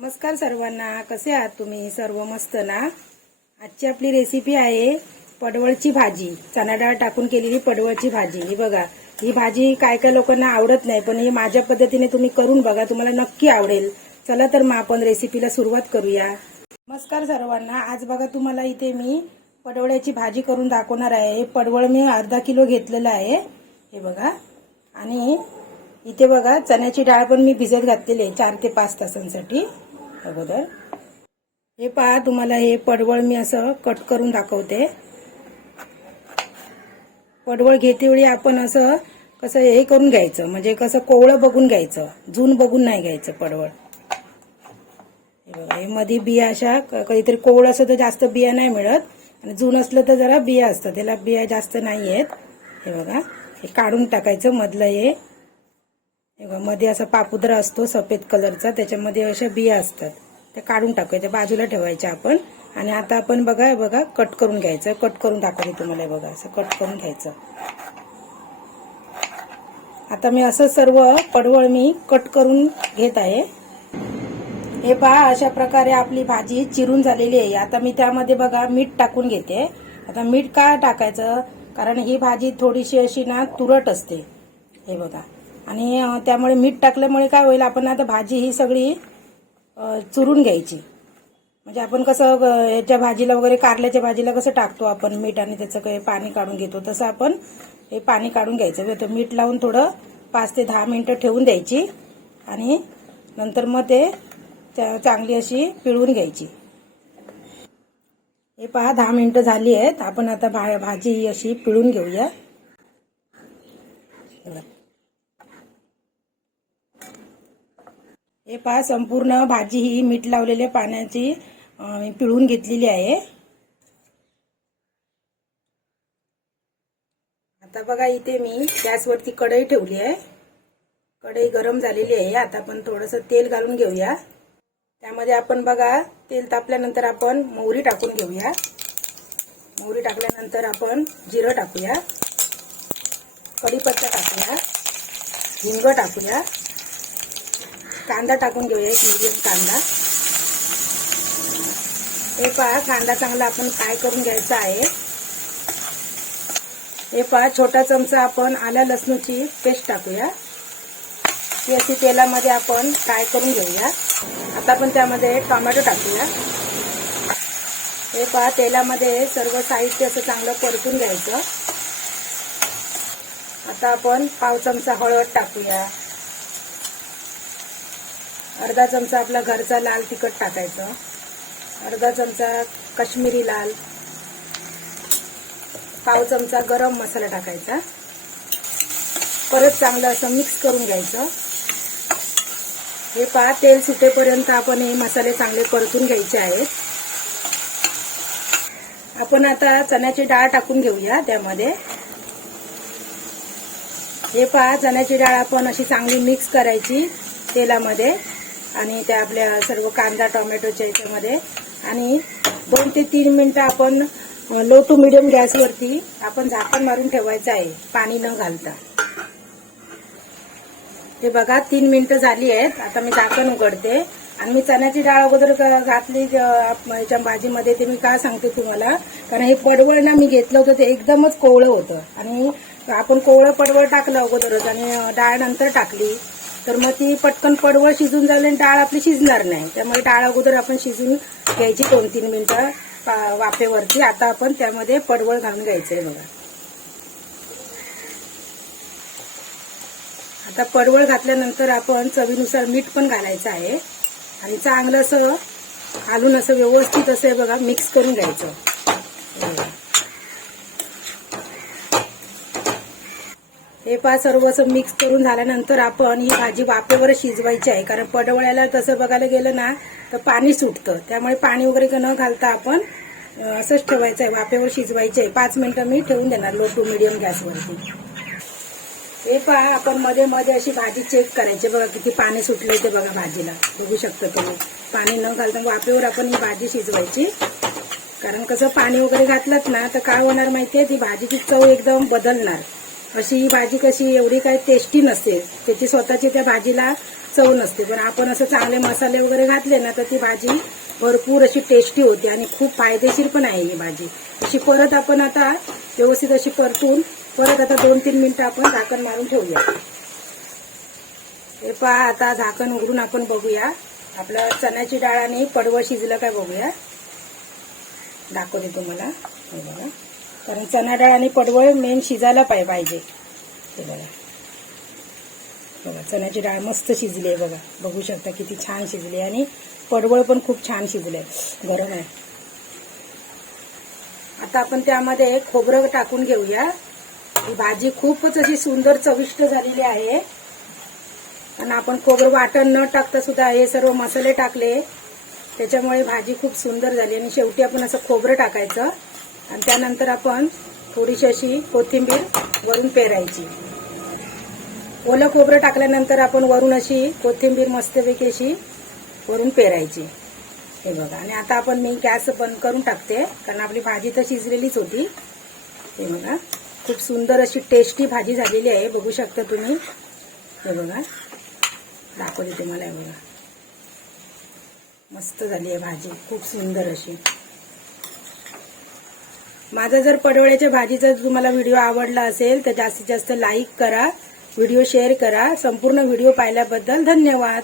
नमस्कार सर्वांना. कसे आहात तुम्ही? सर्व मस्त ना? आजची आपली रेसिपी आहे पडवळची भाजी. चणा डाळ टाकून केलेली पडवळची भाजी. ही बघा ही भाजी काय काय लोकांना आवडत नाही पण ही माझ्या पद्धतीने तुम्ही करून बघा तुम्हाला नक्की आवडेल. चला तर मग आपण रेसिपीला सुरुवात करूया. नमस्कार सर्वांना. आज बघा तुम्हाला इथे मी पडवळ्याची भाजी करून दाखवणार आहे. हे पडवळ मी अर्धा किलो घेतलेलं आहे. हे बघा. आणि इथे बघा चण्याची डाळ पण मी भिजत घातलेली आहे चार ते पाच तासांसाठी. अगोदर. हे पहा तुम्हाला हे पडवळ मी असं कट करून दाखवते. पडवळ घेते वेळी आपण असं कसं हे करून घ्यायचं म्हणजे कसं कोवळं बघून घ्यायचं जून बघून नाही घ्यायचं पडवळ. हे बघा हे मध्ये बिया अशा क- कधीतरी कोवळ असं तर जास्त बिया नाही मिळत. आणि जून असलं तर जरा बिया असतं त्याला बिया जास्त नाही आहेत हे बघा हे काढून टाकायचं मधलं हे. बघा मध्ये असा पापुद्रा असतो सफेद कलरचा त्याच्यामध्ये अशा बिया असतात. त्या काढून टाकायच्या बाजूला ठेवायच्या आपण. आणि आता आपण बघा बघा कट करून घ्यायचं. कट करून दाखवते तुम्हाला बघा असं कट करून घ्यायचं. आता मी असं सर्व पडवळ मी कट करून घेत आहे. हे पहा अशा प्रकारे आपली भाजी चिरून झालेली आहे. आता मी त्यामध्ये बघा मीठ टाकून घेते. आता मीठ का टाकायचं? कारण ही भाजी थोडीशी अशी ना तुरट असते. हे बघा. आणि त्यामुळे मीठ टाकल्यामुळे काय होईल आपण आता भाजी ही सगळी चुरून घ्यायची. म्हणजे आपण कसं याच्या भाजीला वगैरे कारल्याच्या भाजीला कसं टाकतो आपण मीठ आणि त्याचं काही पाणी काढून घेतो तसं आपण हे पाणी काढून घ्यायचं. म्हणजे तर मीठ लावून थोडं पाच ते दहा मिनिटं ठेवून द्यायची आणि नंतर मग ते त्या- चांगली अशी पिळून घ्यायची. हे पहा दहा मिनिटं झाली आहेत. आपण आता भा भाजी ही अशी पिळून घेऊया. हे पहा संपूर्ण भाजी ही मीठ लावलेल्या पाण्याची पिळून घेतलेली आहे. आता बघा इथे मी गॅसवरती कढई ठेवली आहे. कढई गरम झालेली आहे. आता आपण थोडंसं तेल घालून घेऊया. त्यामध्ये आपण बघा तेल तापल्यानंतर आपण मोहरी टाकून घेऊया. मोहरी टाकल्यानंतर आपण जिरं टाकूया. कढीपत्ता टाकूया. हिंग टाकूया. कांदा टाकून घेऊया एक मिडियम कांदा. हे पहा कांदा चांगला आपण काय करून घ्यायचा आहे. हे पहा छोटा चमचा आपण आल्या लसणूची पेस्ट टाकूया. ती अशी तेलामध्ये आपण फ्राय करून घेऊया. आता आपण त्यामध्ये टोमॅटो टाकूया. हे पहा तेलामध्ये सर्व साहित्य असं चांगलं परतून घ्यायचं. आता आपण पाव चमचा हळद टाकूया. अर्धा चमचा आपला घरचा लाल तिखट टाकायचं. अर्धा चमचा काश्मीरी लाल. पाव चमचा गरम मसाला टाकायचा. परत चांगलं असं मिक्स करून घ्यायचं. हे पहा तेल सुटेपर्यंत आपण हे मसाले चांगले परतून घ्यायचे आहेत. आपण आता चण्याची डाळ टाकून घेऊया त्यामध्ये. हे पहा चण्याची डाळ आपण अशी चांगली मिक्स करायची तेलामध्ये. आणि त्या आपल्या सर्व कांदा टोमॅटोच्या याच्यामध्ये. आणि दोन ते तीन मिनिटं आपण लो टू मिडियम गॅसवरती आपण झाकण मारून ठेवायचं आहे पाणी न घालता. हे बघा तीन मिनिटं झाली आहेत. आता मी झाकण उघडते. आणि मी चण्याची डाळ अगोदर घातली याच्या भाजीमध्ये ते मी का सांगते तुम्हाला? कारण हे पडवळ ना मी घेतलं होतं ते एकदमच कोवळं होतं. आणि आपण कोवळं पडवळ टाकलं अगोदरच आणि डाळ नंतर टाकली. तर मग ती पटकन पडवळ शिजून जाईल आणि डाळ आपली शिजणार नाही. त्यामुळे डाळ अगोदर आपण शिजून घ्यायची दोन तीन मिनिटं पा- वाफेवरती. आता आपण त्यामध्ये पडवळ घालून घ्यायचंय बघा. आता पडवळ घातल्यानंतर आपण चवीनुसार मीठ पण घालायचं आहे. आणि चांगलं असं घालून असं व्यवस्थित असं बघा मिक्स करून घ्यायचं. हे बघा. सर्व असं मिक्स करून झाल्यानंतर आपण ही भाजी वाफेवर शिजवायची आहे. कारण पडवळ्याला तसं बघायला गेलं ना तर पाणी सुटतं. त्यामुळे पाणी वगैरे न घालता आपण असंच ठेवायचं आहे. वाफेवर शिजवायचं आहे. पाच मिनिटं मी ठेवून देणार लो टू मिडियम गॅसवरती. हे पहा आपण मध्ये मध्ये अशी भाजी चेक करायची. बघा किती पाणी सुटले ते बघा भाजीला. बघू शकता तुम्ही. पाणी न घालता वाफेवर आपण ही भाजी शिजवायची. कारण कसं पाणी वगैरे घातलंच ना तर काय होणार माहितीये? ती भाजीची चव एकदम बदलणार. अशी ही भाजी कशी एवढी काही टेस्टी नसते. त्याची स्वतःची त्या भाजीला चव नसते. पण आपण असं चांगले मसाले वगैरे घातले ना तर ती भाजी भरपूर अशी टेस्टी होते आणि खूप फायदेशीर पण आहे ही भाजी. अशी परत आपण आता व्यवस्थित अशी परतून परत आता दोन तीन मिनिटं आपण झाकण मारून ठेवूया. हे पहा आता झाकण उघडून आपण बघूया. आपल्या चण्याची डाळ आणि पडवं शिजलं काय बघूया. दाखवते तुम्हाला. बघा. कारण चणा डाळ आणि पडवळ मेन शिजायला पाय पाहिजे. हे बघा. बघा चण्याची डाळ मस्त शिजली आहे बघा. बघू शकता किती छान शिजली आहे. आणि पडवळ पण खूप छान शिजले गरम आहे. आता आपण त्यामध्ये खोबरं टाकून घेऊया. ही भाजी खूपच अशी सुंदर चविष्ट झालेली आहे. आणि आपण खोबरं वाटण न टाकता सुद्धा हे सर्व मसाले टाकले. त्याच्यामुळे भाजी खूप सुंदर झाली. आणि शेवटी आपण असं खोबरं टाकायचं. आणि त्यानंतर आपण थोडीशी अशी कोथिंबीर वरून पेरायची. ओलं खोबरं टाकल्यानंतर आपण वरून अशी कोथिंबीर मस्तपैकी अशी वरून पेरायची. हे बघा आणि आता आपण मी गॅस बंद करून टाकते कारण आपली भाजी तर शिजलेलीच होती. हे बघा खूप सुंदर अशी टेस्टी भाजी झालेली आहे बघू शकता तुम्ही. हे बघा दाखवते तुम्हाला हे बघा. मस्त झाली आहे भाजी खूप सुंदर अशी. माझा जर पडवळ्याच्या भाजीचा तुम्हाला व्हिडिओ आवडला असेल तर जास्तीत जास्त लाईक करा व्हिडिओ शेअर करा. संपूर्ण व्हिडिओ पाहिल्याबद्दल धन्यवाद.